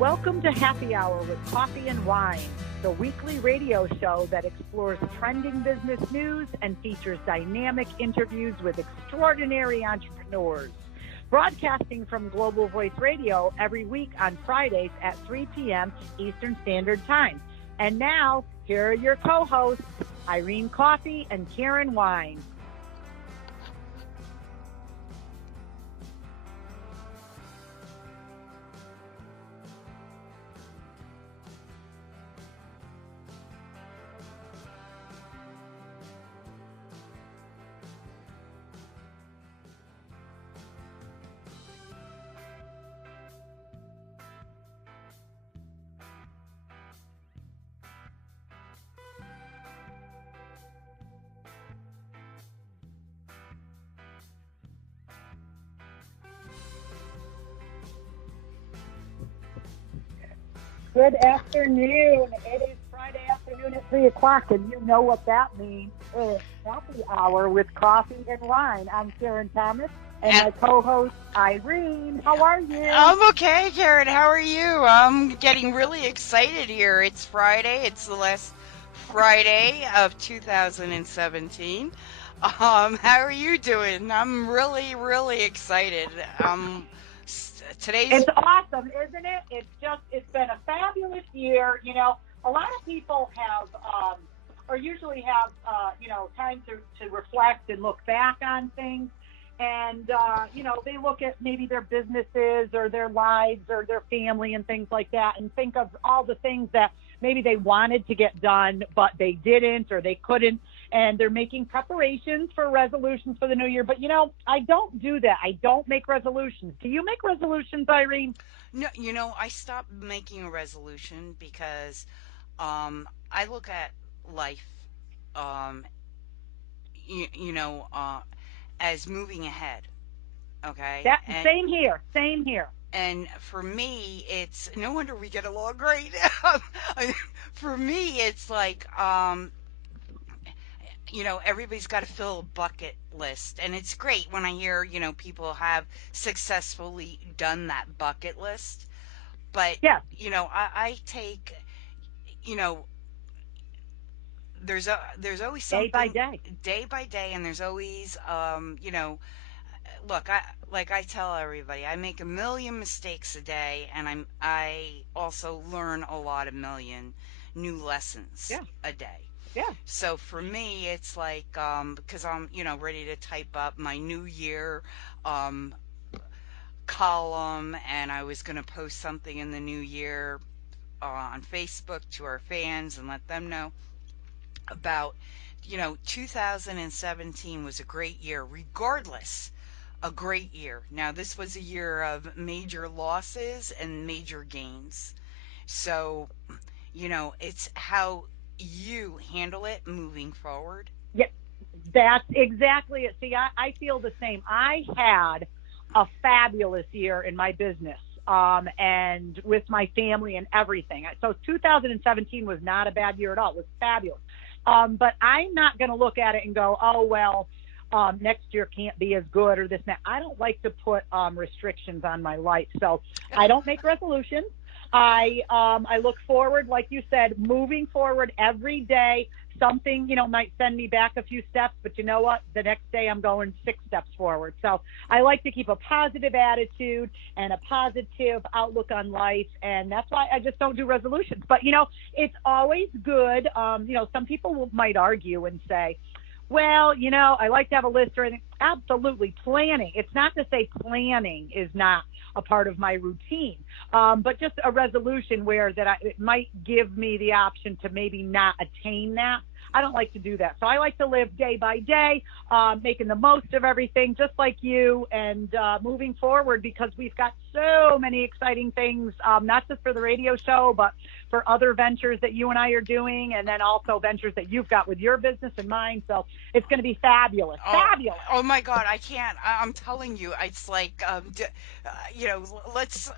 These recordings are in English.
Welcome to Happy Hour with Coffee and Wine, the weekly radio show that explores trending business news and features dynamic interviews with extraordinary entrepreneurs. Broadcasting from Global Voice Radio every week on Fridays at 3 p.m. Eastern Standard Time. And now, here are your co-hosts, Irene Coffee and Karen Wine. Good afternoon. It is Friday afternoon at 3 o'clock, and you know what that means. It's Happy Hour with Coffee and Wine. I'm Karen Thomas, and my co-host, Irene. How are you? I'm okay, Karen. How are you? I'm getting really excited here. It's Friday. It's the last Friday of 2017. How are you doing? I'm really, really excited. It's awesome, isn't it? It's been a fabulous year. You know, a lot of people have, or usually have, time to reflect and look back on things. And, they look at maybe their businesses or their lives or their family and things like that and think of all the things that maybe they wanted to get done, but they didn't or they couldn't. And they're making preparations for resolutions for the new year. But, I don't do that. I don't make resolutions. Do you make resolutions, Irene? No, I stopped making a resolution because I look at life, as moving ahead, okay? Same here. And for me, it's no wonder we get along great. For me, it's like, everybody's got to fill a bucket list. And it's great when I hear, people have successfully done that bucket list. But, yeah. I take, there's always something. Day by day. And there's always, look, I tell everybody, I make a million mistakes a day, and I also learn a million new lessons a day. Yeah. So for me, it's like, because I'm, ready to type up my New Year column, and I was going to post something in the new year on Facebook to our fans and let them know about, 2017 was a great year, regardless, a great year. Now, this was a year of major losses and major gains. So, it's how you handle it moving forward. Yeah, that's exactly it. See, I feel the same. I had a fabulous year in my business and with my family and everything. So 2017 was not a bad year at all. It was fabulous. But I'm not going to look at it and go, oh, well, next year can't be as good or this and that. I don't like to put restrictions on my life. So I don't make resolutions. I look forward, like you said, moving forward every day. Something, might send me back a few steps, but you know what? The next day I'm going 6 steps forward. So I like to keep a positive attitude and a positive outlook on life, and that's why I just don't do resolutions. But, it's always good. Some people might argue and say, well, I like to have a list or anything. Absolutely. Planning. It's not to say planning is not a part of my routine, but just a resolution where it might give me the option to maybe not attain that. I don't like to do that. So I like to live day by day, making the most of everything, just like you, and moving forward because we've got so many exciting things, not just for the radio show, but for other ventures that you and I are doing, and then also ventures that you've got with your business and mine. So it's going to be fabulous. Fabulous. Oh my God, I can't. I'm telling you, it's like, let's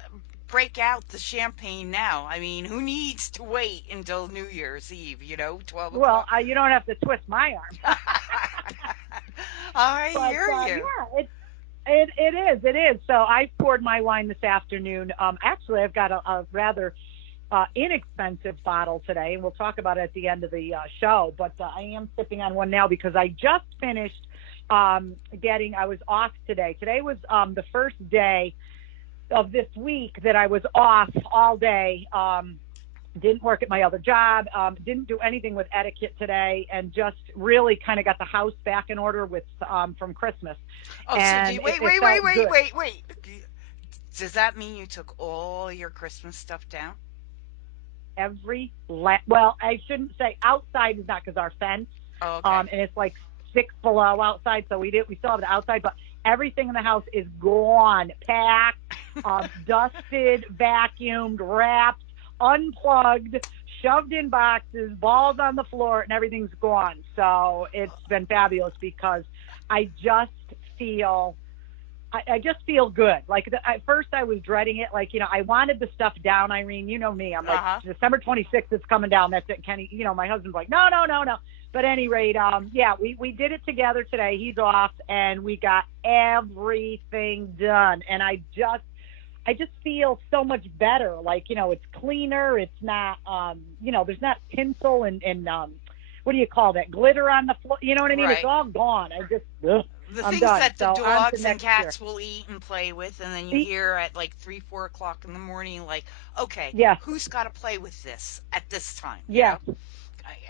break out the champagne now. I mean, who needs to wait until New Year's Eve, 12 o'clock? Well, you don't have to twist my arm. I hear you. Yeah, It is. So I poured my wine this afternoon. Actually, I've got a rather inexpensive bottle today, and we'll talk about it at the end of the show. But I am sipping on one now because I just finished I was off today. Today was the first day of this week that I was off all day. Didn't work at my other job, didn't do anything with etiquette today, and just really kind of got the house back in order with from Christmas, Oh, so do and you, it felt good. wait. Does that mean you took all your Christmas stuff down? Well, I shouldn't say outside is not because our fence, Oh, okay. and it's like 6 below outside, so we still have the outside, but everything in the house is gone, packed, dusted, vacuumed, wrapped, unplugged, shoved in boxes, balls on the floor, and everything's gone. So it's been fabulous because I just feel I just feel good. Like at first I was dreading it. Like, I wanted the stuff down, Irene. You know me. I'm like, Uh-huh. December 26th is coming down. That's it. Kenny, my husband's like, no, no, no, no. But at any rate, yeah, we did it together today. He's off and we got everything done. And I just feel so much better. Like, it's cleaner. It's not, there's not tinsel and what do you call that? Glitter on the floor. You know what I mean? It's Right. all gone. Ugh, The I'm things done. that the So on to dogs and next year. cats will eat and play with, and then you hear at like 3, 4 o'clock in the morning, like, okay, Yes, who's got to play with this at this time, you know? yes,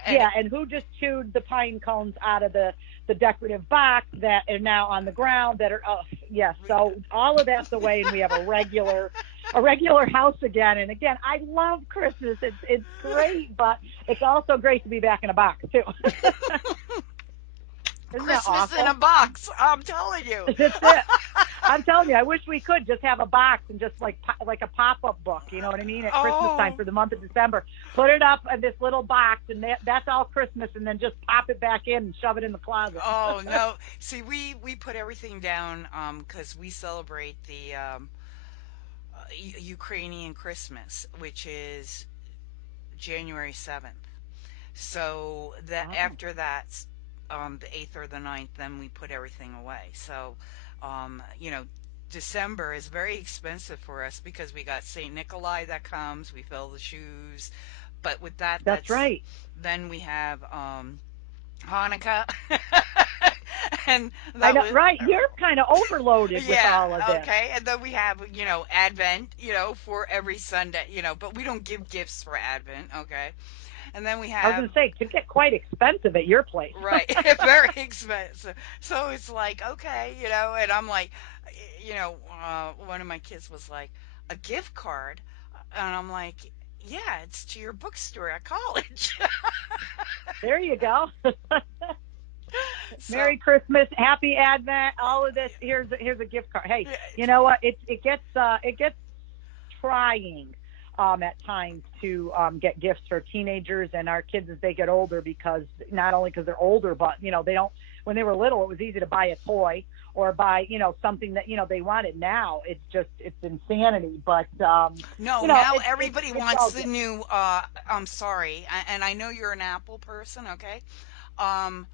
And yeah. And who just chewed the pine cones out of the decorative box that are now on the ground that are, oh, yes. So all of that's away and we have a regular house again. And again, I love Christmas. It's great, but it's also great to be back in a box too. Isn't that Christmas in a awful? box, I'm telling you. That's it. I'm telling you, I wish we could just have a box and just like a pop-up book, you know what I mean, at Christmas time Oh, for the month of December. Put it up in this little box, and that's all Christmas, and then just pop it back in and shove it in the closet. oh no. See, we put everything down because we celebrate the Ukrainian Christmas, which is January 7th. So that Oh, after that, the 8th or the 9th, then we put everything away. So, you know, December is very expensive for us because we got Saint Nikolai that comes. We fill the shoes, but with that, that's right. then we have Hanukkah, and I that know, was right? You're kind of overloaded with yeah, all of this. okay. And then we have, Advent, for every Sunday, but we don't give gifts for Advent, okay? And then we I was have going to say, it could get quite expensive at your place. right, very expensive. So it's like, okay, and I'm like, one of my kids was like, a gift card? And I'm like, yeah, it's to your bookstore at college. There you go. So, Merry Christmas, Happy Advent, all of this. Here's a gift card. Hey, yeah, you know what? It gets trying at times to get gifts for teenagers and our kids as they get older, because not only because they're older, but they don't. When they were little, it was easy to buy a toy or buy something that they wanted. Now it's insanity. But no, now everybody it's wants all the good. new, I'm sorry, and I know you're an Apple person, okay? Um,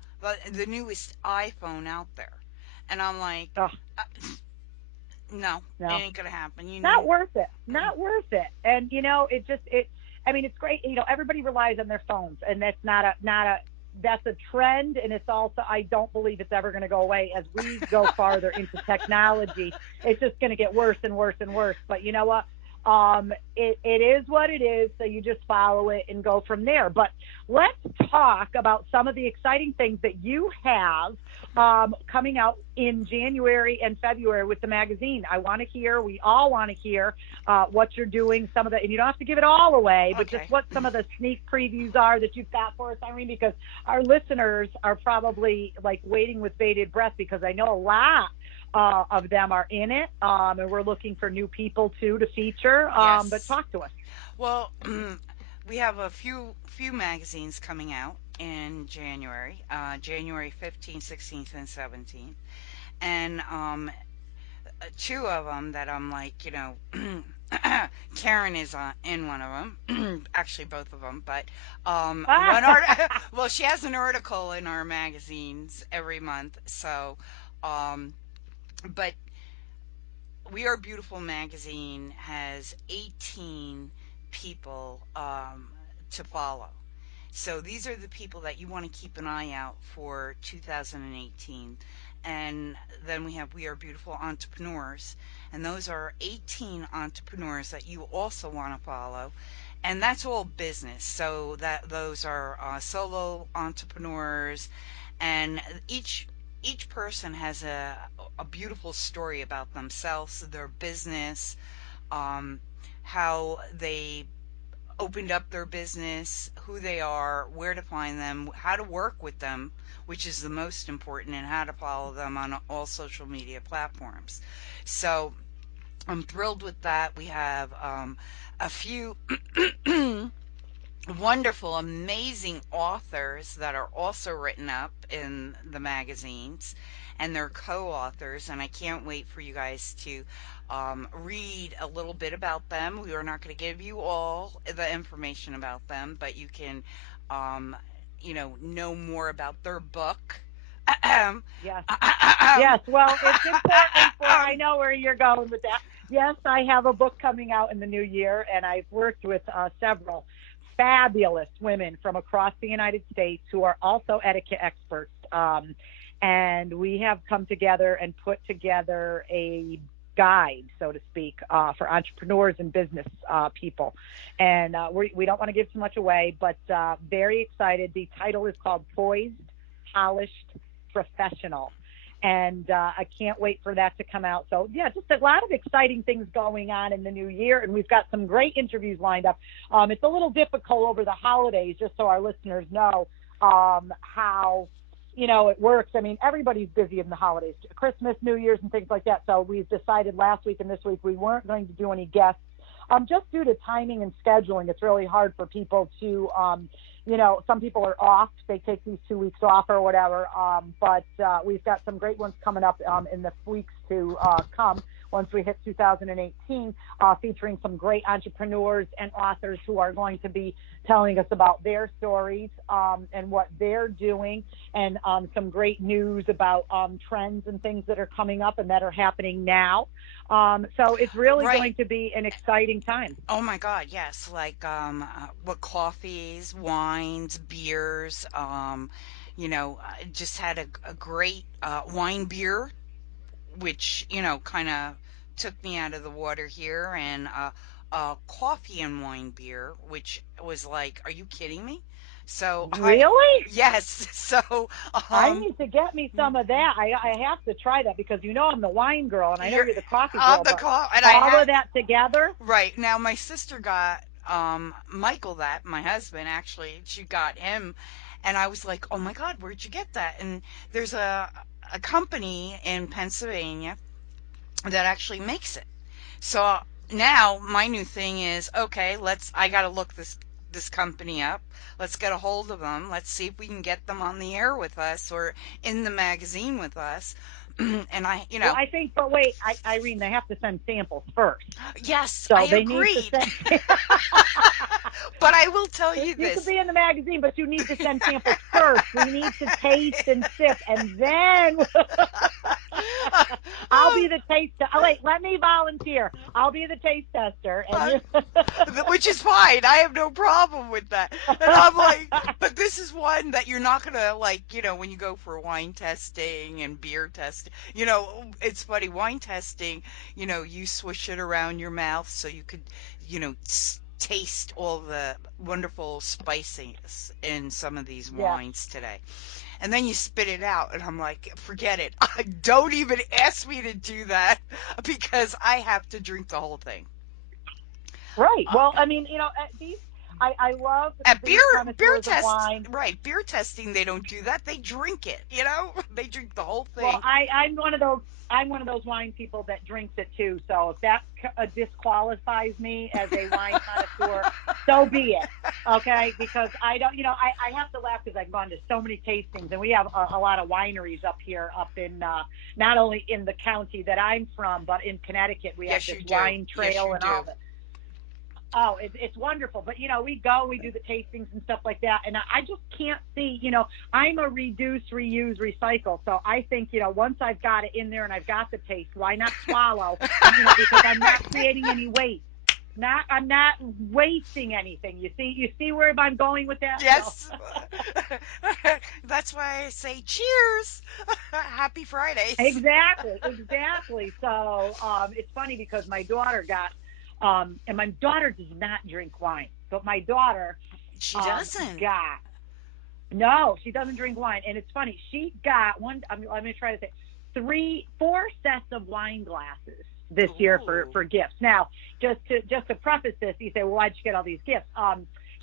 the newest iPhone out there. And I'm like, Oh, uh, no, it no. ain't gonna happen. You Not need, worth it. Not worth it. And I mean, it's great. Everybody relies on their phones, and that's not a that's a trend, and it's also, I don't believe it's ever going to go away. As we go farther into technology, it's just going to get worse and worse and worse. But you know what? It is what it is. So you just follow it and go from there. But let's talk about some of the exciting things that you have coming out in January and February with the magazine. We all want to hear what you're doing, and you don't have to give it all away, but just okay. what some of the sneak previews are that you've got for us, Irene, because our listeners are probably like waiting with bated breath, because I know a lot of them are in it, and we're looking for new people too to feature. But Yes. talk to us. Well, we have a few magazines coming out in January, January 15th, 16th, and 17th. And two of them that I'm like, Karen is in one of them, actually both of them, but one art. Well, she has an article in our magazines every month, so. Um, but We Are Beautiful magazine has 18 people to follow. So these are the people that you want to keep an eye out for 2018. And then we have We Are Beautiful Entrepreneurs. And those are 18 entrepreneurs that you also want to follow. And that's all business. So that those are solo entrepreneurs, and each person has a beautiful story about themselves, their business, um, how they opened up their business, who they are, where to find them, how to work with them, which is the most important, and how to follow them on all social media platforms. So I'm thrilled with that. We have a few wonderful, amazing authors that are also written up in the magazines, and they're co-authors, and I can't wait for you guys to read a little bit about them. We are not going to give you all the information about them, but you can, um, know more about their book. Yes. Yes. Well, it's important for, I Um, know where you're going with that. Yes, I have a book coming out in the new year, and I've worked with several fabulous women from across the United States who are also etiquette experts. And we have come together and put together a guide, so to speak, for entrepreneurs and business people. And we don't want to give too much away, but very excited. The title is called Poised, Polished, Professional. And I can't wait for that to come out. So, yeah, just a lot of exciting things going on in the new year. And we've got some great interviews lined up. It's a little difficult over the holidays, just so our listeners know how, it works. I mean, everybody's busy in the holidays, Christmas, New Year's, and things like that. So we've decided last week and this week we weren't going to do any guests. Just due to timing and scheduling, it's really hard for people to, some people are off. They take these 2 weeks off or whatever. But we've got some great ones coming up in the weeks to come once we hit 2018, featuring some great entrepreneurs and authors who are going to be telling us about their stories and what they're doing, and some great news about trends and things that are coming up and that are happening now. So it's really right. going to be an exciting time. Oh my God, yes. Like what coffees, wines, beers. I just had a great wine beer, which kind of took me out of the water here, and coffee and wine beer, which was like, are you kidding me? So I, Really? yes. So I um, need to get me some of that. I have to try that because I'm the wine girl and I know you're you're the coffee on girl, the but call, and I all had of that together. right now. My sister got Michael that my husband actually. She got him, and I was like, oh my God, where'd you get that? And there's a company in Pennsylvania that actually makes it. So now my new thing is, okay, I got to look this company up. Let's get a hold of them. Let's see if we can get them on the air with us or in the magazine with us. And Well, I think, but wait, Irene, they have to send samples first. yes, I So they need to agreed. send. But I will tell you You could this. be in the magazine, but you need to send samples first. We need to taste and sip, and then I'll be the taste. Oh, wait, let me volunteer. I'll be the taste tester, and Uh, you. which is fine. I have no problem with that. And I'm like, but this is one that you're not gonna like, when you go for wine testing and beer testing. It's funny, wine testing, you swish it around your mouth so you could, taste all the wonderful spiciness in some of these Yeah. wines today. And then you spit it out, and I'm like, forget it. Don't even ask me to do that because I have to drink the whole thing. Right. Uh, Well, I mean, these. I love At these beer connoisseurs of test, wine. right? Beer testing, they don't do that. They drink it. They drink the whole Well, thing. I'm one of those. I'm one of those wine people that drinks it too. So if that disqualifies me as a wine connoisseur, so be it. Okay, because I don't, I have to laugh because I've gone to so many tastings, and we have a lot of wineries up here, up in not only in the county that I'm from, but in Connecticut. We have Yes, this you do. wine Yes, trail you and all do. that. It's wonderful. But, we do the tastings and stuff like that. And I just can't see, I'm a reduce, reuse, recycle. So I think, once I've got it in there and I've got the taste, why not swallow? Because I'm not creating any waste. I'm not wasting anything. You see where I'm going with that? Yes. That's why I say cheers. Happy Fridays. Exactly, exactly. So it's funny because my daughter and my daughter does not drink wine, but my daughter She doesn't. got, no, she doesn't drink wine. And it's funny, she got one, let me try to say, 4 sets of wine glasses this year Ooh. for gifts. Now, just to preface this, you say, well, why'd you get all these gifts?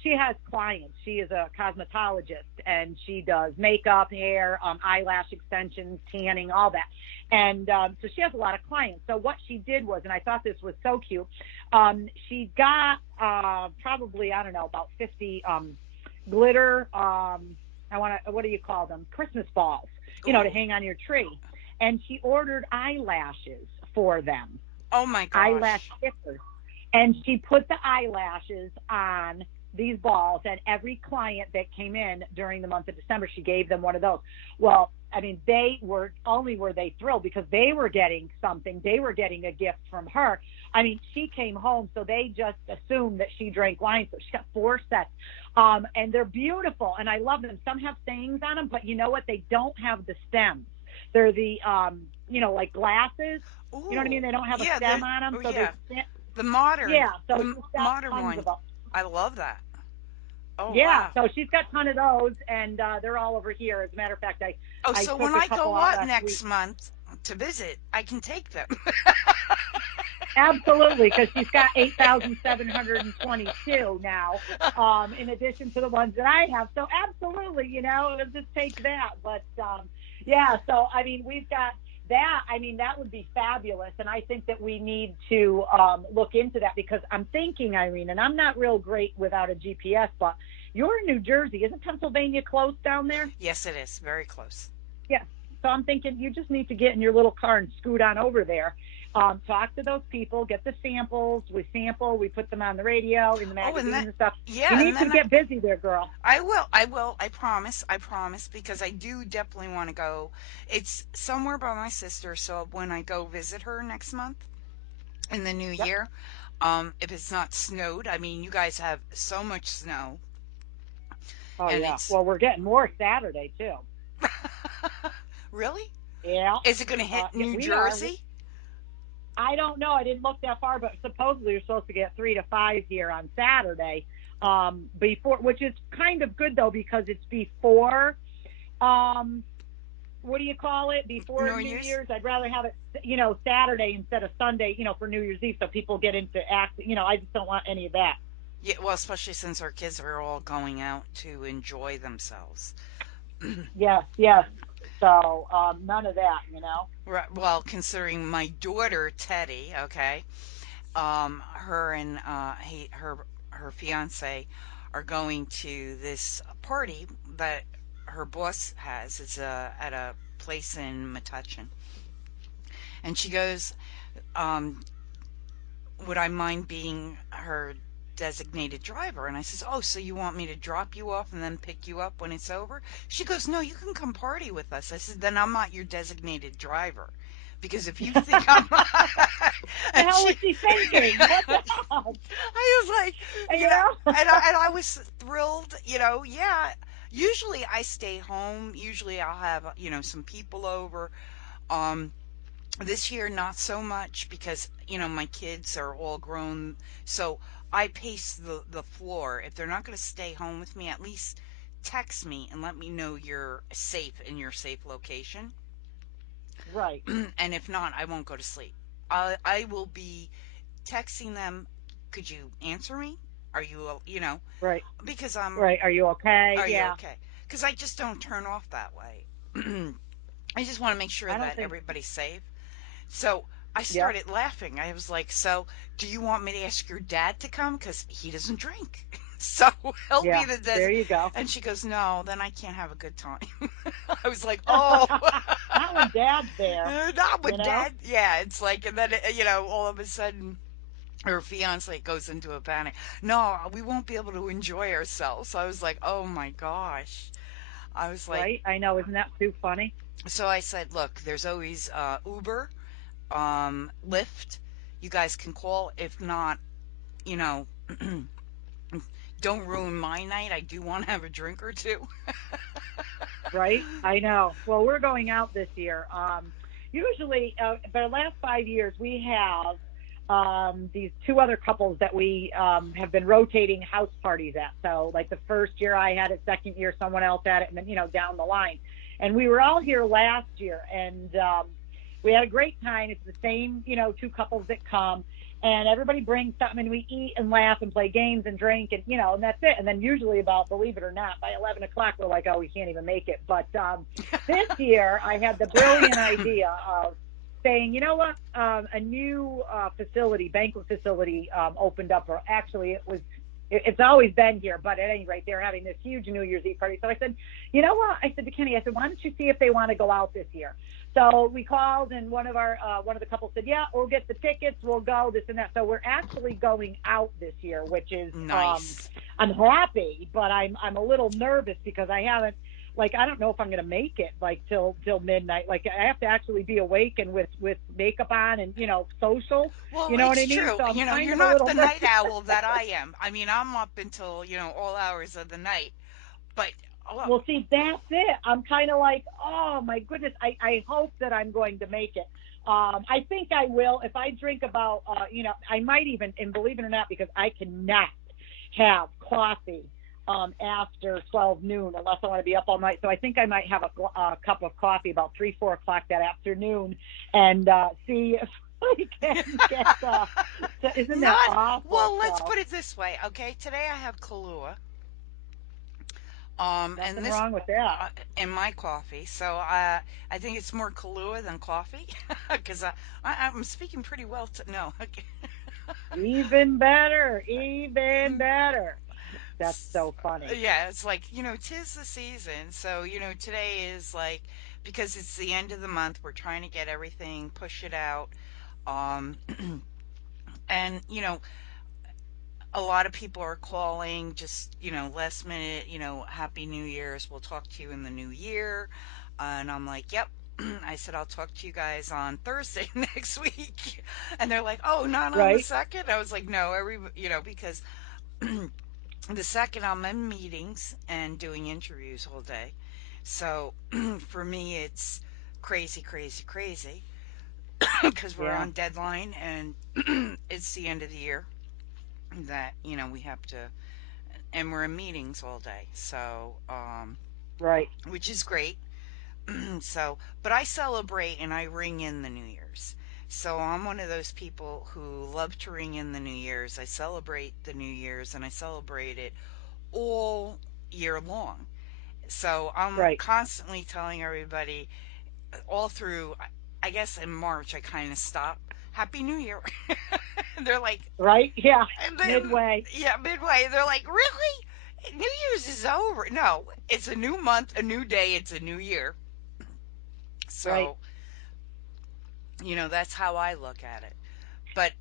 She has clients. She is a cosmetologist, and she does makeup, hair, eyelash extensions, tanning, all that. And so she has a lot of clients. So what she did was, and I thought this was so cute, she got probably, I don't know, about 50 glitter, what do you call them? Christmas balls, to Ooh. hang on your tree. And she ordered eyelashes for them, Oh my eyelash gosh. stickers. And she put the eyelashes on these balls, and every client that came in during the month of December, she gave them one of those. Well, I mean, were they thrilled because they were getting something. They were getting a gift from her. I mean, she came home, so they just assumed that she drank wine. So she got 4 sets. And they're beautiful, and I love them. Some have sayings on them, but you know what? They don't have the stems. They're the, like glasses. You know what I mean? Ooh. They don't have a Yeah, stem on them, oh so yeah. The so the she's got modern tons of one. them. I love that. Oh Yeah, wow. so she's got a ton of those, and they're all over here. As a matter of fact, Oh, I so when took a I couple go out up last next week. month to visit, I can take them. Absolutely, because she's got 8,722 now, in addition to the ones that I have. So absolutely, it'll just take that. But yeah, so I mean, we've got that. I mean, that would be fabulous, and I think that we need to look into that because I'm thinking, Irene, and I'm not real great without a GPS, but you're in New Jersey. Isn't Pennsylvania close down there? Yes, it is. Very close. Yeah. So I'm thinking you just need to get in your little car and scoot on over there. Talk to those people, get the samples. We sample, we put them on the radio, in the Oh, and magazines that, and stuff. You yeah, and need to then get busy there, girl. I will. I will. I promise, because I do definitely want to go. It's somewhere by my sister, so when I go visit her next month in the new Yep. year, if it's not snowed, I mean, you guys have so much snow, Oh and yeah. it's Well, we're getting more Saturday too. really. Yeah. Is it going to hit Yeah, New we are. Jersey? I don't know. I didn't look that far, but supposedly you're supposed to get 3 to 5 here on Saturday. Before, which is kind of good though because it's before. What do you call it, before New New Year's? Year's? I'd rather have it, Saturday instead of Sunday, for New Year's Eve, so people get into act. I just don't want any of that. Yeah, well, especially since our kids are all going out to enjoy themselves. Yes, yes. So none of that. Right, well, considering my daughter Teddy, okay, her and her fiance are going to this party that her boss has. It's at a place in Metuchen, and she goes, um, "Would I mind being her designated driver?" And I says, "Oh, so you want me to drop you off and then pick you up when it's over?" She goes, "No, you can come party with us." I said, "Then I'm not your designated driver." Because if you think I'm, The and hell she, was she thinking? What the hell? I was like, You know? and I was thrilled, yeah. Usually I stay home. Usually I'll have, some people over. Um, this year, not so much because, my kids are all grown. So I pace the floor. If they're not going to stay home with me, at least text me and let me know you're safe in your safe location. Right, And if not, I won't go to sleep. I will be texting them, could you answer me? Are you, right, because right. Are you okay? are you Yeah. okay? Because I just don't turn off that way. I just want to make sure I don't that think. everybody's safe. So I Yep. started laughing. I was like, so do you want me to ask your dad to come? Because he doesn't drink. So he'll be Yeah. the There desert. you go. And she goes, no, then I can't have a good time. I was like, oh. Not when Dad's there. Not You with know. dad. Yeah, it's like, and then, all of a sudden, Her fiance goes into a panic. No, we won't be able to enjoy ourselves. So I was like, oh my gosh. I was like, Right? I know. Isn't that too funny? so I said, look, there's always Uber, Lyft. You guys can call. If not, you know, don't ruin my night. I do want to have a drink or two. Right? I know. Well, we're going out this year. Usually, for the last 5 years, we have these two other couples that we have been rotating house parties at. So, like the first year I had it, second year someone else had it, and then down the line. And we were all here last year, and we had a great time. It's the same two couples that come, and everybody brings something, and we eat and laugh and play games and drink, and and that's it. And then usually about, believe it or not, by 11 o'clock we're like, oh, we can't even make it. But this year I had the brilliant idea of saying, you know what, a new facility, banquet facility, opened up, or actually it's always been here, but at any rate, they're having this huge New Year's Eve party. So I said, you know what? I said to Kenny, I said, why don't you see if they want to go out this year? So we called, and one of the couples said, yeah, we'll get the tickets, we'll go, this and that. So we're actually going out this year, which is, Nice. I'm happy, but I'm a little nervous because I haven't, like, I don't know if I'm going to make it like till midnight. Like, I have to actually be awake and with makeup on and social. Well, You know what I it's mean? true. So I'm You know, kind you're of a not little the nervous. night owl that I am. I mean, I'm up until, all hours of the night. But, oh, Well, see, that's it. I'm kind of like, oh my goodness. I hope that I'm going to make it. I think I will. If I drink about, I might even, and believe it or not, because I cannot have coffee after 12 noon unless I want to be up all night. So I think I might have a cup of coffee about 3, 4 o'clock that afternoon, and see if I can get. Isn't that not, awful? well, let's So put it this way, okay? Today I have Kahlua. And nothing this wrong with that. in my coffee. So I think it's more Kahlua than coffee because I'm speaking pretty well. No, Even better, even better. That's S- so funny. yeah, it's like, 'tis the season. So, today is like, because it's the end of the month, we're trying to get everything, push it out. Um, and, a lot of people are calling just, last minute, Happy New Year's. We'll talk to you in the new year. And I'm like, yep. I said, I'll talk to you guys on Thursday next week. And they're like, oh, not on the Right? second? I was like, no, because the second I'm in meetings and doing interviews all day. So for me, it's crazy, crazy, crazy because we're Yeah. on deadline and it's the end of the year that, we have to, and we're in meetings all day. So, Right. which is great. So, but I celebrate and I ring in the New Year's. So I'm one of those people who love to ring in the New Year's. I celebrate the New Year's and I celebrate it all year long. So I'm Right. constantly telling everybody all through, I guess in March, I kind of stopped. Happy New Year. And they're like, Right. Yeah. and then, Midway. yeah, midway, they're like, really? New Year's is over. No, it's a new month, a new day, it's a new year. Right. So, that's how I look at it. But,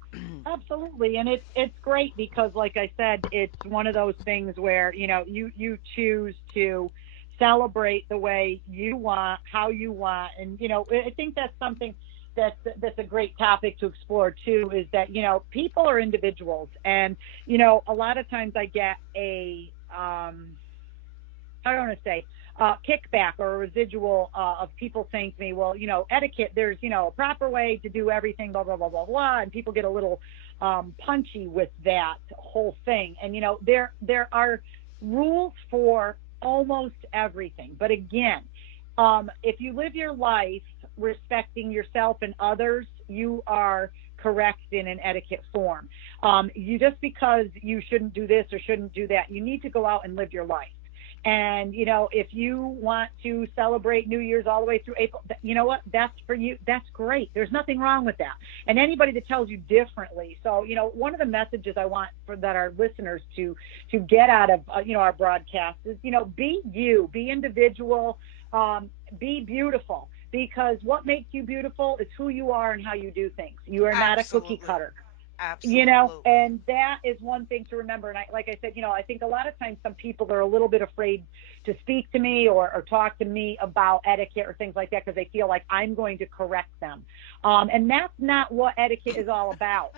Absolutely. And it's great because, like I said, it's one of those things where, you choose to celebrate the way you want, how you want. And, I think that's something that's a great topic to explore too, is that, people are individuals. And, a lot of times I get I don't want to say kickback or a residual of people saying to me, well, etiquette, there's, a proper way to do everything, blah, blah, blah, blah, blah. And people get a little punchy with that whole thing. And, there are rules for almost everything. But again, if you live your life respecting yourself and others, you are correct in an etiquette form. You just because you shouldn't do this or shouldn't do that, you need to go out and live your life. And, if you want to celebrate New Year's all the way through April, you know what? That's for you. That's great. There's nothing wrong with that. And anybody that tells you differently. So, one of the messages I want for that our listeners to get out of, our broadcast is, be you, be individual, be beautiful. Because what makes you beautiful is who you are and how you do things. You are not a cookie absolutely. cutter. Absolutely. and that is one thing to remember. And like I said, I think a lot of times some people are a little bit afraid to speak to me or talk to me about etiquette or things like that because they feel like I'm going to correct them. And that's not what etiquette is all about.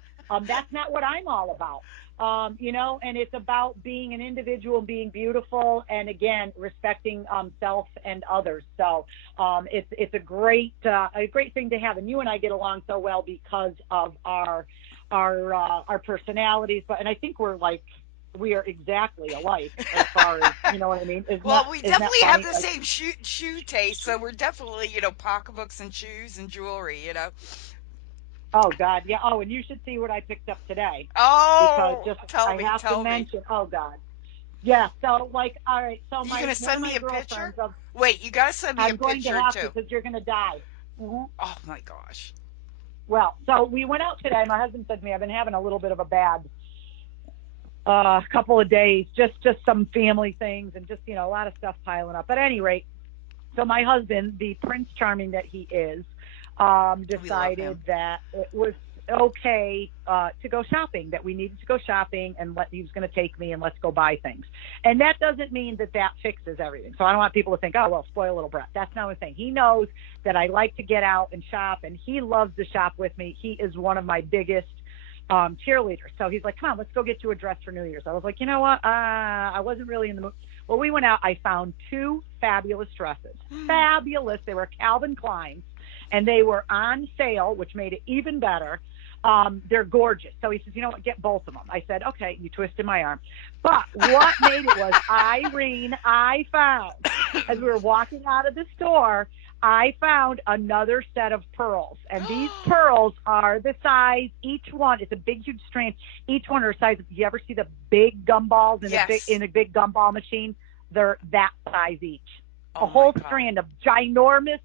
That's not what I'm all about. And it's about being an individual, being beautiful, and again, respecting self and others. So it's a great thing to have. And you and I get along so well because of our personalities, and I think we are exactly alike as far as you know what I mean. Well, we Isn't that definitely have funny? the Like, same shoe taste, so we're definitely, pocketbooks and shoes and jewelry. oh God, yeah. Oh, and you should see what I picked up today because Oh, just tell I me, have to tell me. mention. Oh God, yeah. So all right. So You my gonna one of send me my a picture? girlfriends of Wait, you gotta send me a I'm going to picture have to too. because you're going to die. hmm Oh my gosh. Well, so we went out today. My husband said to me, I've been having a little bit of a bad couple of days, just some family things and just a lot of stuff piling up. But at any rate, so my husband, the Prince Charming that he is, We love him. decided that it was okay to go shopping, that we needed to go shopping and he was going to take me and let's go buy things. And that doesn't mean that fixes everything. So I don't want people to think, oh, well, spoil little brat. That's not what I'm saying. He knows that I like to get out and shop, and he loves to shop with me. He is one of my biggest cheerleaders. So he's like, come on, let's go get you a dress for New Year's. I was like, you know what? I wasn't really in the mood. Well, we went out. I found two fabulous dresses. Fabulous. They were Calvin Klein's, and they were on sale, which made it even better. They're gorgeous. So he says, you know what, get both of them. I said, okay, you twisted my arm. But what made it was, Irene, I found, as we were walking out of the store, I found another set of pearls. And these pearls are the size, each one, it's a big, huge strand. Each one are the size, you ever see the big gumballs Yes. in a big gumball machine? They're that size each. A Oh my whole God. strand of ginormous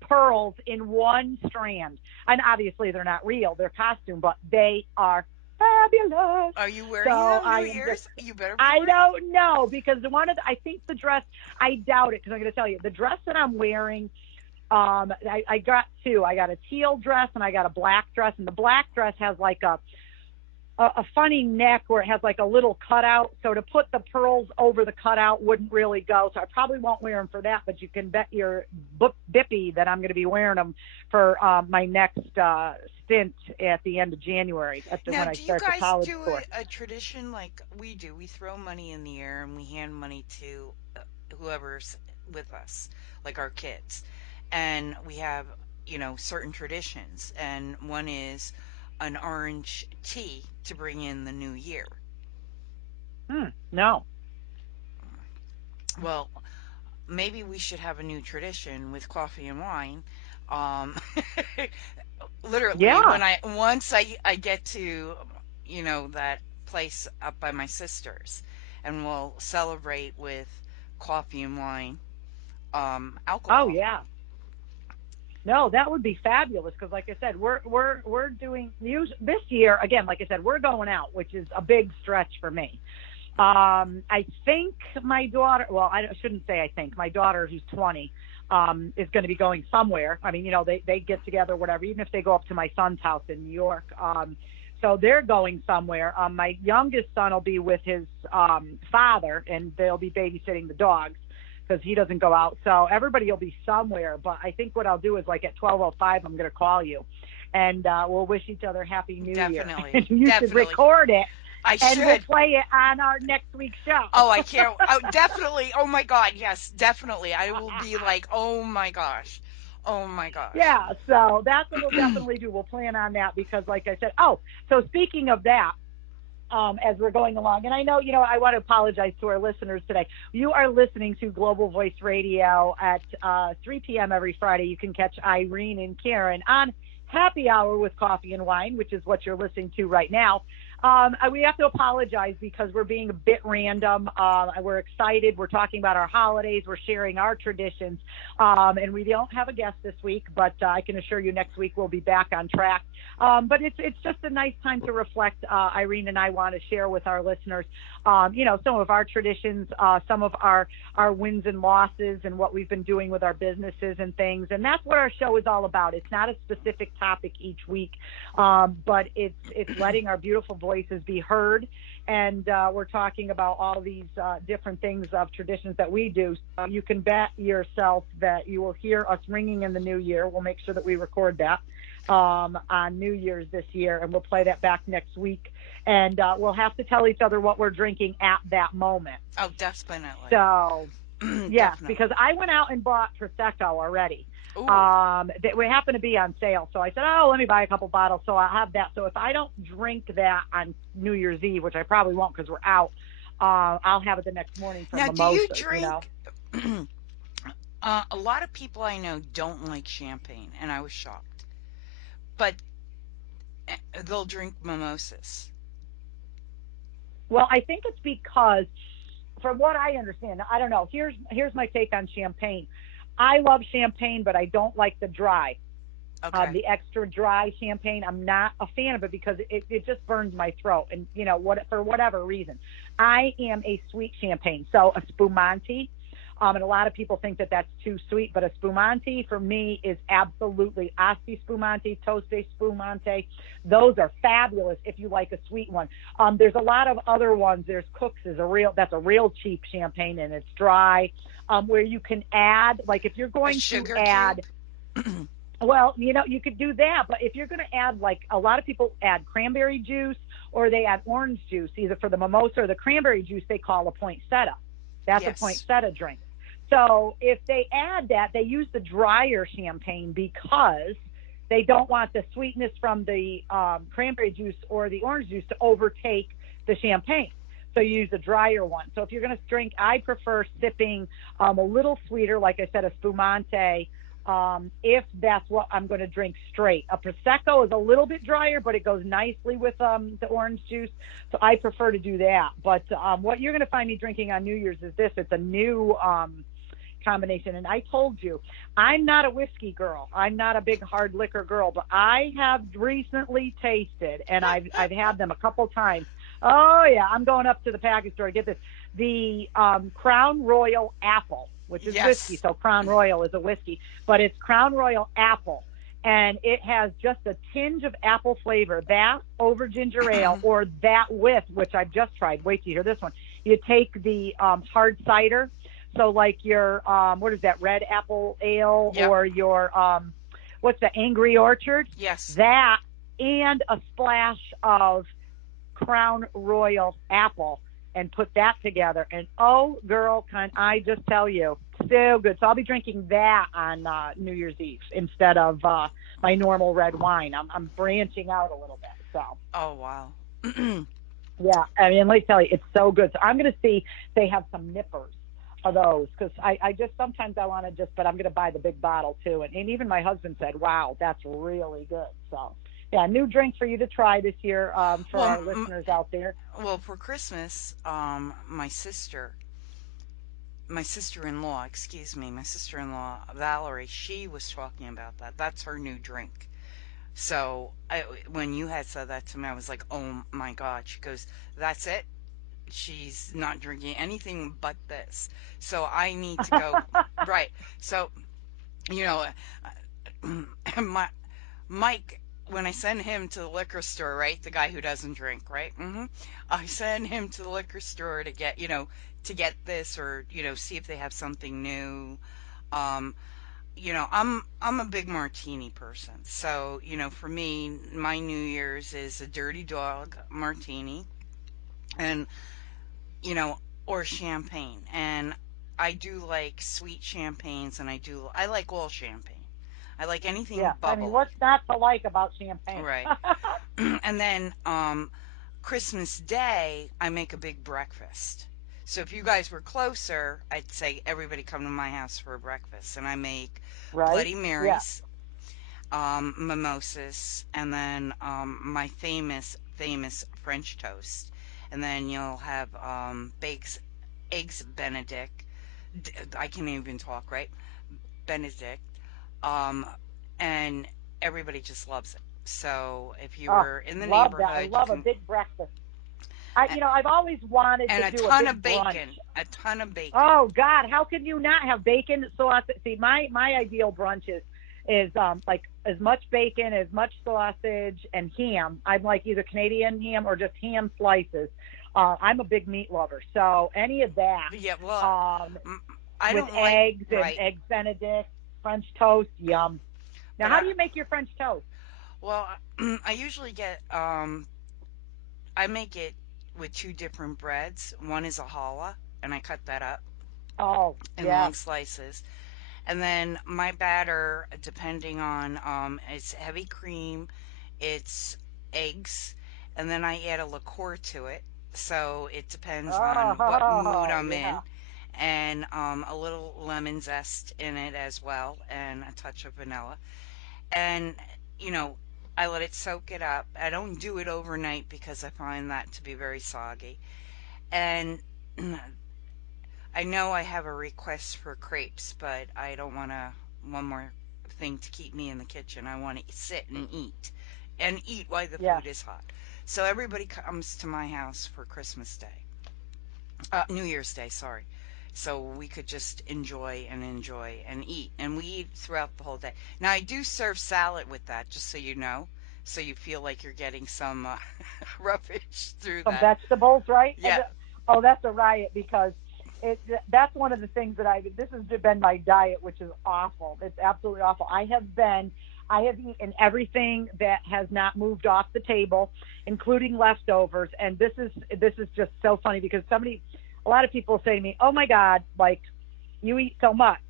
pearls in one strand. And obviously they're not real, they're costume, but they are fabulous. Are you wearing So them New I am just, Year's? You better be I wearing them. don't know because I think the dress, I doubt it because I'm going to tell you, the dress that I'm wearing, I got two. I got a teal dress and I got a black dress, and the black dress has like a funny neck where it has like a little cutout. So to put the pearls over the cutout wouldn't really go. So I probably won't wear them for that, but you can bet your bippy that I'm going to be wearing them for my next stint at the end of January Now, when I do you start the guys college do course. a tradition like we do? We throw money in the air and we hand money to whoever's with us, like our kids. And we have, certain traditions. And one is an orange tea to bring in the new year. No. Well, maybe we should have a new tradition with coffee and wine. Um, literally, Yeah. once I get to, that place up by my sister's, and we'll celebrate with coffee and wine, Oh alcohol. yeah. No, that would be fabulous because, like I said, we're doing news this year again. Like I said, we're going out, which is a big stretch for me. I think my daughter. Well, I shouldn't say I think my daughter, who's 20, is going to be going somewhere. I mean, they get together, whatever. Even if they go up to my son's house in New York, so they're going somewhere. My youngest son will be with his father, and they'll be babysitting the dogs because he doesn't go out. So everybody will be somewhere. But I think what I'll do is like at 12:05, I'm going to call you, and we'll wish each other Happy New Year. Definitely, And you should definitely. record it, I and we'll should. play it on our next week's show. Oh, I can't. Oh, definitely. Oh my God. Yes, definitely. I will be like, oh my gosh. Oh my gosh. Yeah, so that's what we'll definitely do. We'll plan on that because, like I said, oh, so speaking of that, as we're going along. And I know, I want to apologize to our listeners today. You are listening to Global Voice Radio at 3 p.m. every Friday. You can catch Irene and Karen on Happy Hour with Coffee and Wine, which is what you're listening to right now. We have to apologize because we're being a bit random. We're excited. We're talking about our holidays. We're sharing our traditions. And we don't have a guest this week, but I can assure you next week we'll be back on track. But it's just a nice time to reflect. Irene and I want to share with our listeners, some of our traditions, some of our wins and losses and what we've been doing with our businesses and things. And that's what our show is all about. It's not a specific topic each week, but it's letting our beautiful voices be heard. And we're talking about all these different things of traditions that we do. So you can bet yourself that you will hear us ringing in the new year. We'll make sure that we record that on New Year's this year, and we'll play that back next week. And we'll have to tell each other what we're drinking at that moment. Oh, definitely. So, yes, Definitely. because I went out and bought Prosecco already. Ooh. That we happen to be on sale. So I said, oh, let me buy a couple bottles. So I'll have that. So if I don't drink that on New Year's Eve, which I probably won't because we're out, I'll have it the next morning for Now, do you mimosas, drink? A lot of people I know don't like champagne, and I was shocked. But they'll drink mimosas. Well, I think it's because, from what I understand, I don't know. Here's my take on champagne. I love champagne, but I don't like the dry. Okay. The extra dry champagne, I'm not a fan of it because it just burns my throat. And, for whatever reason, I am a sweet champagne. So a spumante, and a lot of people think that that's too sweet, but a spumante for me is absolutely Asti spumante, Toste spumante. Those are fabulous if you like a sweet one. There's a lot of other ones. There's Cook's that's a real cheap champagne, and it's dry, where you can add, like if you're going to add, well, you could do that, but if you're going to add, like a lot of people add cranberry juice or they add orange juice, either for the mimosa or the cranberry juice, they call a poinsettia. That's Yes. a poinsettia drink. So if they add that, they use the drier champagne because they don't want the sweetness from the cranberry juice or the orange juice to overtake the champagne. So you use a drier one. So if you're going to drink, I prefer sipping a little sweeter, like I said, a spumante, if that's what I'm going to drink straight. A Prosecco is a little bit drier, but it goes nicely with the orange juice. So I prefer to do that. But what you're going to find me drinking on New Year's is this. It's a new combination. And I told you, I'm not a whiskey girl. I'm not a big hard liquor girl, but I have recently tasted, and I've had them a couple times. Oh, yeah, I'm going up to the package store to get this. The Crown Royal Apple, which is whiskey. So Crown Royal is a whiskey, but it's Crown Royal Apple. And it has just a tinge of apple flavor. That over ginger ale or that with, which I've just tried. Wait till you hear this one. You take the hard cider. So like your, what is that, red apple ale or your, what's the Angry Orchard? Yes. That and a splash of Crown Royal Apple and put that together. And oh, girl, can I just tell you, so good. So I'll be drinking that on New Year's Eve instead of my normal red wine. I'm branching out a little bit. So. Oh, wow. Yeah, I mean, let me tell you, it's so good. So I'm going to see if they have some nippers of those because I just sometimes I want to but I'm going to buy the big bottle too. And even my husband said, wow, that's really good. So, yeah, new drink for you to try this year for our listeners out there. Well, for Christmas, my sister-in-law, Valerie, she was talking about that. That's her new drink. So when you had said that to me, I was like, oh my God. She goes, that's it. She's not drinking anything but this. So I need to go. Right. So, you know, my Mike, when I send him to the liquor store, right? The guy who doesn't drink, right? I send him to the liquor store to get, to get this or, see if they have something new. Um, I'm a big martini person. So, for me, my New Year's is a Dirty Dog martini and, you know, or champagne. And I do like sweet champagnes and I like all champagne. I like anything Yeah, I mean, bubbly. what's not to like about champagne? Right. And then Christmas Day, I make a big breakfast. So if you guys were closer, I'd say everybody come to my house for a breakfast. And I make Right? Bloody Yeah. Marys, mimosas, and then my famous famous French toast. And then you'll have bakes, eggs Benedict. I can't even talk, right? Benedict. Um, and everybody just loves it. So if you Oh, were in the love that. I neighborhood, you love a can, big breakfast. I've always wanted and to a do a ton big of brunch. bacon, a ton of bacon. Oh God, how can you not have bacon sausage? See, my ideal brunch is like as much bacon, as much sausage and ham. I'm like either Canadian ham or just ham slices. I'm a big meat lover, so any of that Yeah, well, um, mm, I with don't like, eggs and right, eggs Benedict, French toast, yum. Now, but how do you make your French toast? well, I usually get, I make it with two different breads. One is a challah, and I cut that up Oh in yes. long slices. And then my batter, depending on, it's heavy cream, it's eggs, and then I add a liqueur to it. So it depends on what mood Oh I'm yeah. in, and a little lemon zest in it as well, and a touch of vanilla. And, you know, I let it soak it up. I don't do it overnight because I find that to be very soggy. And I know I have a request for crepes, but I don't want to, one more thing to keep me in the kitchen. I want to sit and eat while the Yeah. food is hot. So everybody comes to my house for Christmas Day, New Year's Day, sorry. So we could just enjoy and eat. And we eat throughout the whole day. Now, I do serve salad with that, just so you know. So you feel like you're getting some rubbish through Some that. vegetables, right? Yeah. Oh, that's a riot because it that's one of the things that this has been my diet, which is awful. It's absolutely awful. I have eaten everything that has not moved off the table, including leftovers. And this is just so funny because a lot of people say to me, "Oh my God, like you eat so much."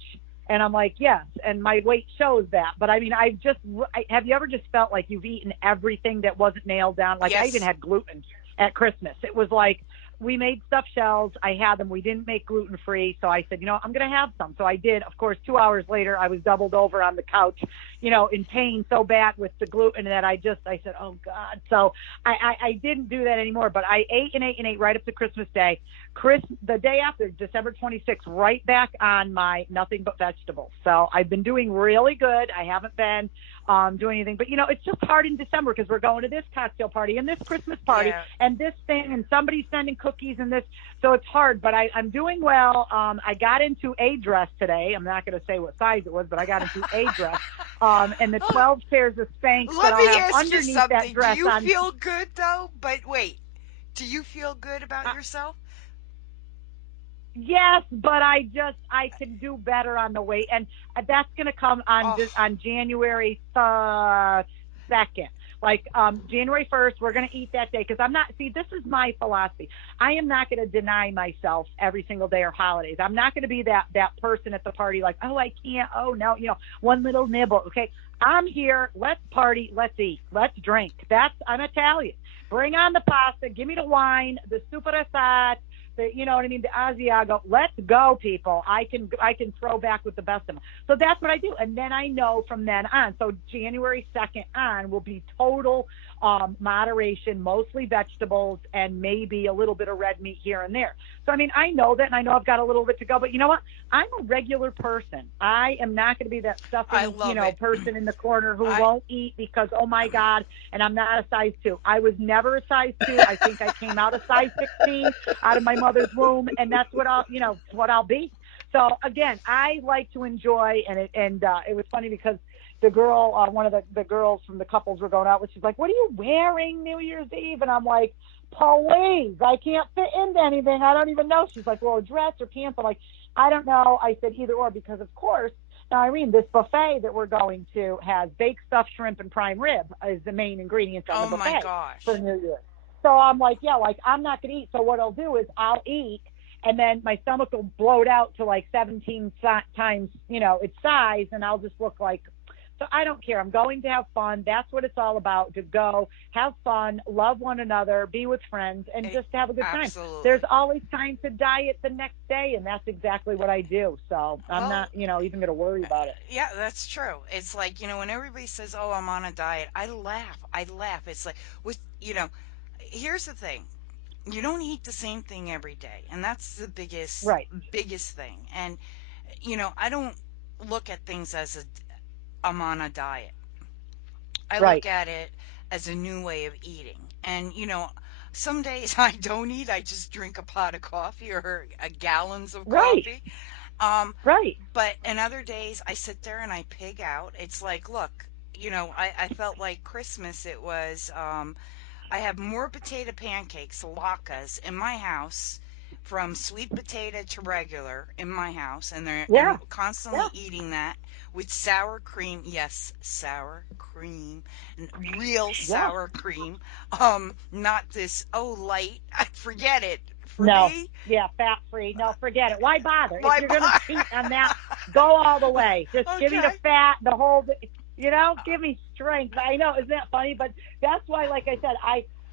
And I'm like, yes, and my weight shows that. But I mean, have you ever just felt like you've eaten everything that wasn't nailed down? Like I even Yes. had gluten at Christmas. It was like we made stuffed shells. I had them. We didn't make gluten free. So I said, I'm going to have some. So I did. Of course, 2 hours later, I was doubled over on the couch, in pain so bad with the gluten that I said, oh God. So I didn't do that anymore, but I ate and ate and ate right up to Christmas Day. The day after, December 26th, right back on my nothing but vegetables. So I've been doing really good. I haven't been doing anything, but it's just hard in December because we're going to this cocktail party and this Christmas party Yeah. and this thing, and somebody's sending cookies and this. So it's hard, but I'm doing well. I got into a dress today. I'm not going to say what size it was, but I got into a dress. And the 12 pairs of Spanx that Let I'll me have ask you underneath that something. Do dress you on. feel good though? But wait, do you feel good about Uh, yourself? Yes, but I can do better on the weight, and that's going to come on Oh, on January 2nd. Like January 1st, we're going to eat that day because I'm not. See, this is my philosophy. I am not going to deny myself every single day or holidays. I'm not going to be that person at the party like, oh, I can't. Oh no, one little nibble. Okay, I'm here. Let's party. Let's eat. Let's drink. I'm Italian. Bring on the pasta. Give me the wine. The supersat, you know what I mean, the Asiago. Let's go, people. I can throw back with the best of them. So that's what I do, and then I know from then on. So January 2nd on will be total moderation, mostly vegetables, and maybe a little bit of red meat here and there. So I mean, I know that, and I know I've got a little bit to go. But you know what? I'm a regular person. I am not going to be that I stuffing, love it. person in the corner who I won't eat because oh my God, and I'm not a size 2. I was never a size 2. I think I came out a size 16 out of my mother's womb, and that's what I'll be. So again, I like to enjoy, it was funny because the girl, one of the girls from the couples we're going out with, she's like, "What are you wearing New Year's Eve?" And I'm like, "Please, I can't fit into anything. I don't even know." She's like, "Well, a dress or pants." I'm like, "I don't know." I said, "Either or," because of course. Now, Irene, this buffet that we're going to has baked stuffed shrimp and prime rib is the main ingredients on the oh my buffet for gosh. New Year. So I'm like, yeah, like I'm not going to eat. So what I'll do is I'll eat, and then my stomach will bloat out to like 17 times, its size, and I'll just look like. So I don't care. I'm going to have fun. That's what it's all about, to go have fun, love one another, be with friends, and just have a good time. There's Absolutely. always time to diet the next day, and that's exactly what I do. So I'm Well, not, even going to worry about it. yeah, that's true. It's like, when everybody says, "Oh, I'm on a diet," I laugh. I laugh. It's like with, here's the thing. You don't eat the same thing every day, and that's the Right. biggest thing. And I don't look at things as I'm on a diet. I Right. look at it as a new way of eating. And some days I don't eat. I just drink a pot of coffee or gallons of Right. coffee. Um, Right. but in other days, I sit there and I pig out. It's like, look, I felt like Christmas. It was I have more potato pancakes, latkes, in my house, from sweet potato to regular in my house, and I'm Yeah. constantly Yeah. eating that with sour cream. Yes, sour cream, real Yeah. sour cream. Not this light. I forget it. For No. me, Yeah. Fat free. No, forget it. Why bother? If my you're gonna bar. cheat on that, go all the way. Just give me the Okay. fat, the whole. Give me strength. I know, isn't that funny? But that's why, like I said,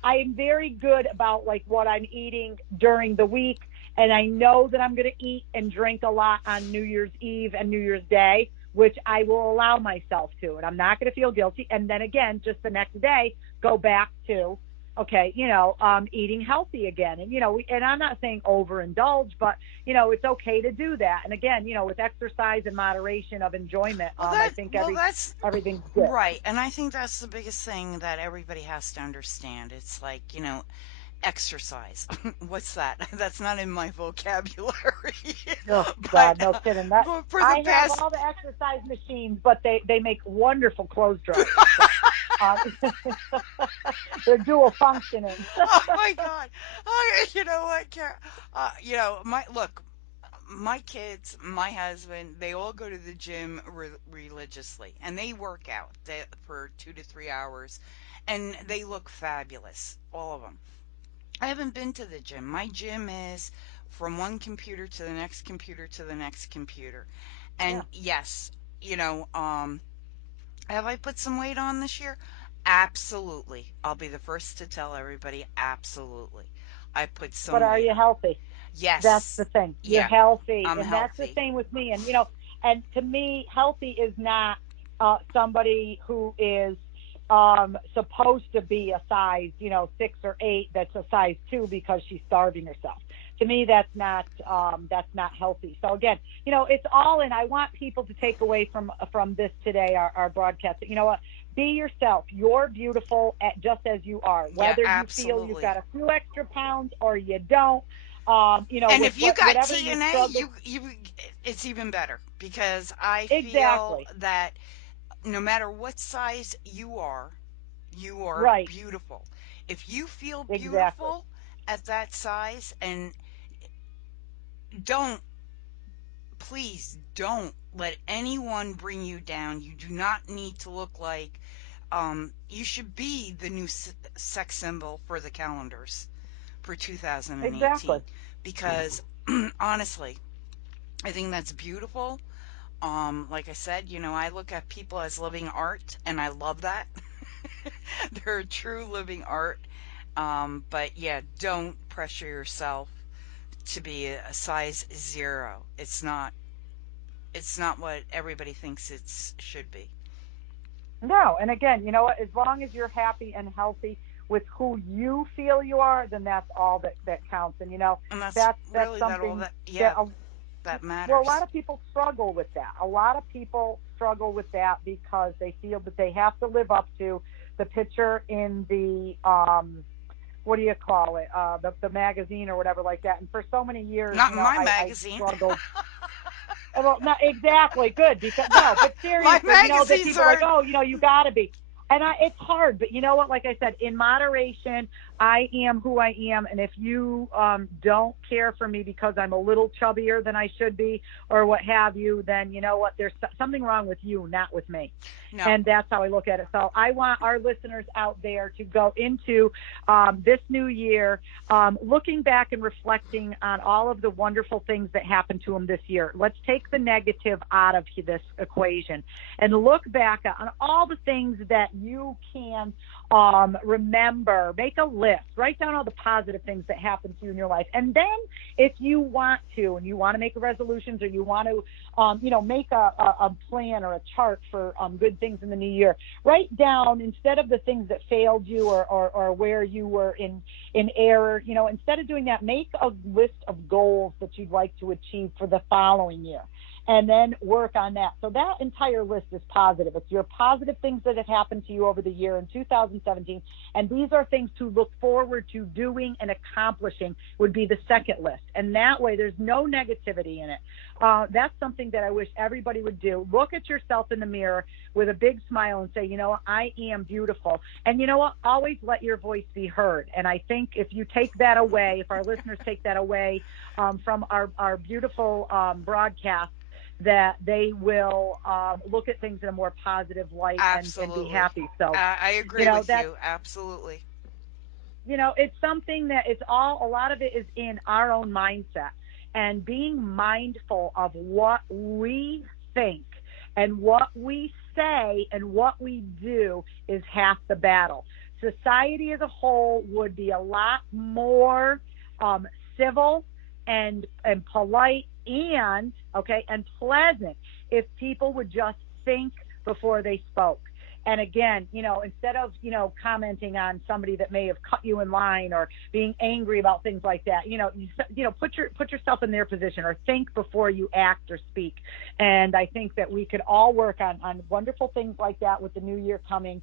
I'm very good about like what I'm eating during the week, and I know that I'm going to eat and drink a lot on New Year's Eve and New Year's Day, which I will allow myself to, and I'm not going to feel guilty. And then again, just the next day, go back to okay, eating healthy again. And, and I'm not saying overindulge, but, it's okay to do that. And again, with exercise and moderation of enjoyment, I think That's everything's good. right. And I think that's the biggest thing that everybody has to understand. It's like, exercise. What's that? That's not in my vocabulary. Oh but, God, no kidding. That but for the I have past all the exercise machines, but they make wonderful clothes dryers. So they're dual functioning. oh my god. You know what, Kara? My look, my kids, my husband, they all go to the gym religiously, and they work out for 2 to 3 hours, and they look fabulous, all of them. I haven't been to the gym. My gym is from one computer to the next computer to the next computer. And Yeah. yes, have I put some weight on this year? Absolutely. I'll be the first to tell everybody, absolutely. I put But some are weight you on. healthy? That's Yes. the thing. You're Yeah, healthy, I'm and that's the healthy. same with me. And and to me, healthy is not somebody who is supposed to be a size, 6 or 8. That's a size 2 because she's starving herself. To me, that's not healthy. So again, it's all in. I want people to take away from this today, our broadcast. You know what? Be yourself. You're beautiful just as you are. Yeah, Whether you feel you've absolutely. got a few extra pounds or you don't, And with if you got whatever your TNA, struggle. it's even better because I feel Exactly. that no matter what size you are Right. beautiful. If you feel Exactly. beautiful at that size, and don't, please don't let anyone bring you down. You do not need to look like, you should be the new sex symbol for the calendars for 2018 Exactly. because honestly, I think that's beautiful. Like I said, I look at people as living art, and I love that. They're a true living art. But yeah, don't pressure yourself to be a size 0. It's not. It's not what everybody thinks it should be. No, and again, you know what? As long as you're happy and healthy with who you feel you are, then that's all that counts. And And that's that's really that all something that. that Yeah, that well, a lot matters. of people struggle with that. A lot of people struggle with that because they feel that they have to live up to the picture in the what do you call it? The magazine or whatever like that. And for so many years, Not my I magazine. struggled. Well, not exactly good because no, but My seriously, that magazines people are like, are. oh, you got to be, and it's hard. But you know what? Like I said, in moderation, I am who I am, and if you don't care for me because I'm a little chubbier than I should be, or what have you, then you know what? There's something wrong with you, not with me. No, And that's how I look at it. So I want our listeners out there to go into this new year looking back and reflecting on all of the wonderful things that happened to them this year. Let's take the negative out of this equation and look back on all the things that you can remember, make a list, write down all the positive things that happen to you in your life. And then if you want to, and you want to make resolutions, or you want to, make a plan or a chart for good things in the new year, write down, instead of the things that failed you, or where you were in error, instead of doing that, make a list of goals that you'd like to achieve for the following year, and then work on that. So that entire list is positive. It's your positive things that have happened to you over the year in 2017. And these are things to look forward to doing and accomplishing, would be the second list. And that way there's no negativity in it. That's something that I wish everybody would do. Look at yourself in the mirror with a big smile and say, I am beautiful. And you know what? Always let your voice be heard. And I think if you take that away, if our listeners take that away from our beautiful broadcast, that they will look at things in a more positive light, and be happy. So I agree with you. Absolutely. It's something that a lot of it is in our own mindset, and being mindful of what we think and what we say and what we do is half the battle. Society as a whole would be a lot more civil and polite and pleasant if people would just think before they spoke. And again, instead of commenting on somebody that may have cut you in line, or being angry about things like that, put yourself in their position, or think before you act or speak. And I think that we could all work on wonderful things like that with the new year coming,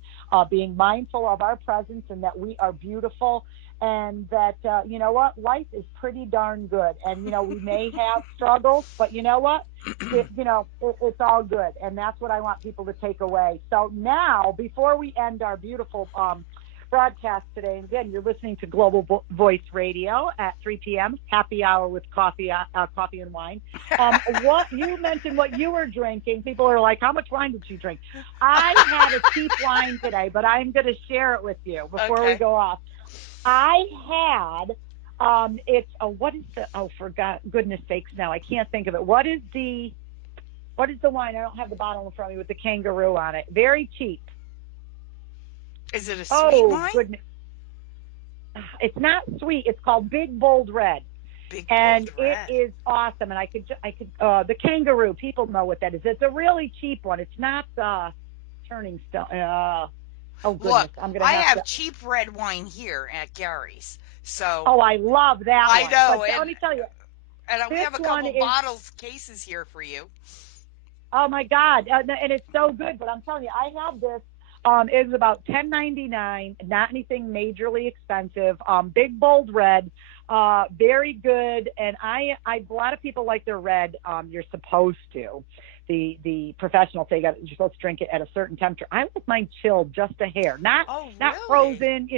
being mindful of our presence, and that we are beautiful, and that life is pretty darn good. And we may have struggles, but you know what, it's all good. And that's what I want people to take away. So now, before we end our beautiful broadcast today, and again, you're listening to Global Voice Radio at 3 p.m. happy hour with coffee and wine. What you mentioned, what you were drinking, people are like, how much wine did you drink? I had a cheap wine today, but I'm going to share it with you before we go off. I had, for goodness sakes, now I can't think of it. What is the wine? I don't have the bottle in front of me with the kangaroo on it. Very cheap. Is it a sweet wine? Goodness. It's not sweet. It's called Big Bold Red. Big Bold Red. It is awesome. And I could, the kangaroo, people know what that is. It's a really cheap one. It's not, Turning Stone. Oh, goodness. Look, I'm gonna I have cheap red wine here at Gary's. So I love that one. I know. But let me tell you. And we have a couple bottles, cases here for you. Oh, my God. And it's so good. But I'm telling you, I have this. It was about $10.99, not anything majorly expensive. Big Bold Red, very good. And a lot of people like their red. You're supposed to. The professionals say you're supposed to drink it at a certain temperature. I like mine chilled just a hair, not frozen,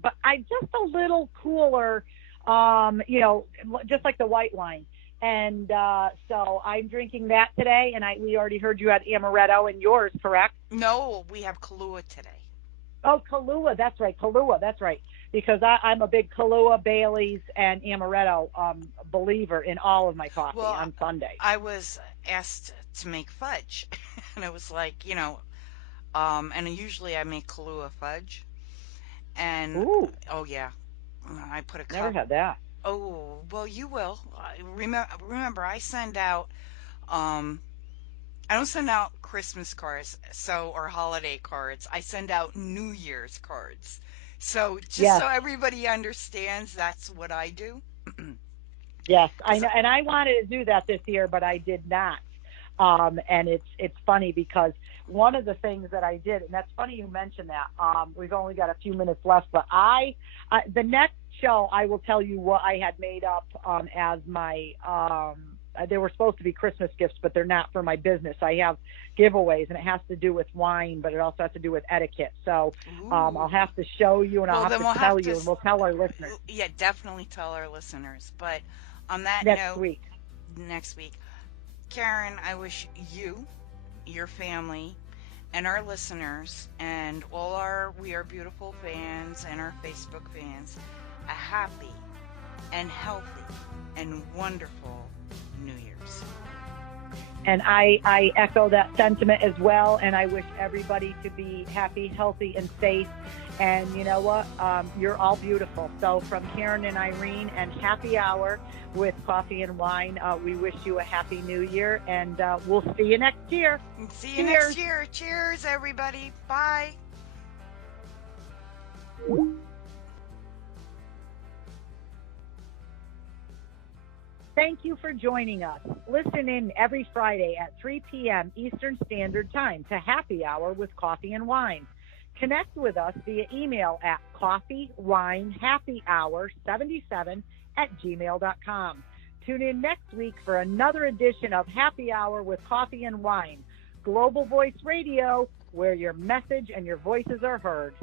but just a little cooler, just like the white wine. And so I'm drinking that today, and we already heard you had amaretto in yours, correct? No, we have Kahlua today. Oh, Kahlua, that's right, because I'm a big Kahlua, Bailey's, and amaretto believer in all of my coffee on Sunday. I was asked to make fudge, and it was like, and usually I make Kahlua fudge. And, oh, yeah, I put a cup. Never had that. Oh, well, you will. Remember, I send out, I don't send out Christmas cards, or holiday cards. I send out New Year's cards. So so everybody understands, that's what I do. Yes, I know. And I wanted to do that this year, but I did not. And it's funny because one of the things that I did, and that's funny you mentioned that. We've only got a few minutes left, but the next show, I will tell you what I had made up as my. They were supposed to be Christmas gifts, but they're not for my business. I have giveaways, and it has to do with wine, but it also has to do with etiquette. So I'll have to show you, and I'll have to tell you, and we'll tell our listeners. Yeah, definitely tell our listeners. But on that next week, Karen, I wish you, your family, and our listeners, and all our We Are Beautiful fans and our Facebook fans, a happy and healthy and wonderful New Year's. And I echo that sentiment as well. And I wish everybody to be happy, healthy, and safe. And you know what? You're all beautiful. So from Karen and Irene and Happy Hour with Coffee and Wine, we wish you a happy new year. And we'll see you next year. See you next year. Cheers, everybody. Bye. Thank you for joining us. Listen in every Friday at 3 p.m. Eastern Standard Time to Happy Hour with Coffee and Wine. Connect with us via email at coffeewinehappyhour77@gmail.com. Tune in next week for another edition of Happy Hour with Coffee and Wine, Global Voice Radio, where your message and your voices are heard.